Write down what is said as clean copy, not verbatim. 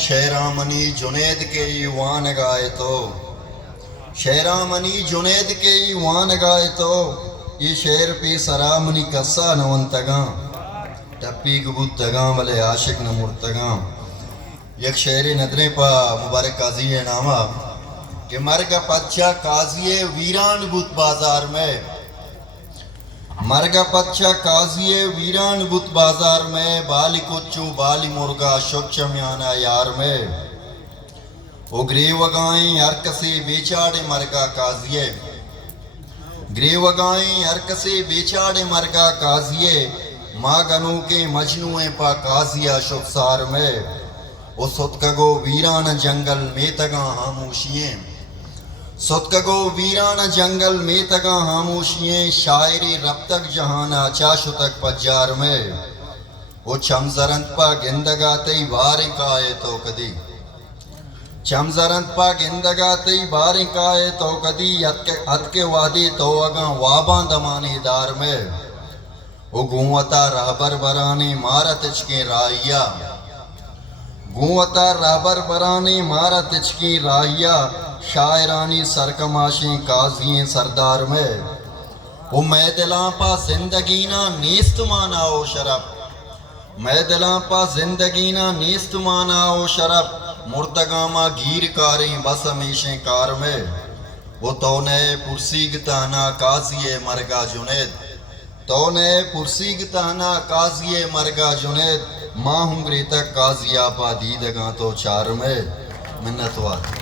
شہرامنی جنید کے ایوان گائے تو شہرامنی جنید کے ایوان گائے تو یہ شعر پی سرامنی کسا نونتگاں ٹپی گبوتگاں ولے عاشق نمورتگاں یک شعر ندرے پا مبارک قاضی ہے نامہ کہ مرگا پچھا قاضی ویران بوت بازار میں مرگا پچھا قاضی ویران بوت بازار میں بالی کچو بالی مرگا شکشمیانا یار میں او گریوگائیں ہر کسی بیچاڑے مرگا قاضی گریوگائیں ہر کسی بیچاڑے مرگا قاضی ماں گنو کے مجنوعے پا قاضیہ شخصار میں او ستکگو ویران جنگل میں تگاں خاموشییں ستکگو ویران جنگل میں تگاں خاموشییں شاعری رب تک جہانا چاشو تک پجار میں او چمزرند پا گندگا تی باریں کائے تو کدی چمزرند پا گندگا تی باریں کائے تو کدی ات کے وادی تو اگاں واباں دمانی دار میں او گونوتا رہبر برانی مارت اچکیں رائیا گونوتا رہبر برانی مارت اچکیں رائیا شاعرانی سرکماشیں قاضییں سردار میں او میں دلاں پا زندگینا نیست مانا او شرف میں دلاں پا زندگینا نیست مانا او شرف مرتگاما گیر کاریں بس ہمیشیں کار میں وہ تو نے پرسیگ تانا قاضی مرگا جنید تو نے پرسیگ تانا قاضی مرگا جنید ماں ہنگری تک قاضی پا دیدگاں تو چار میں منت واد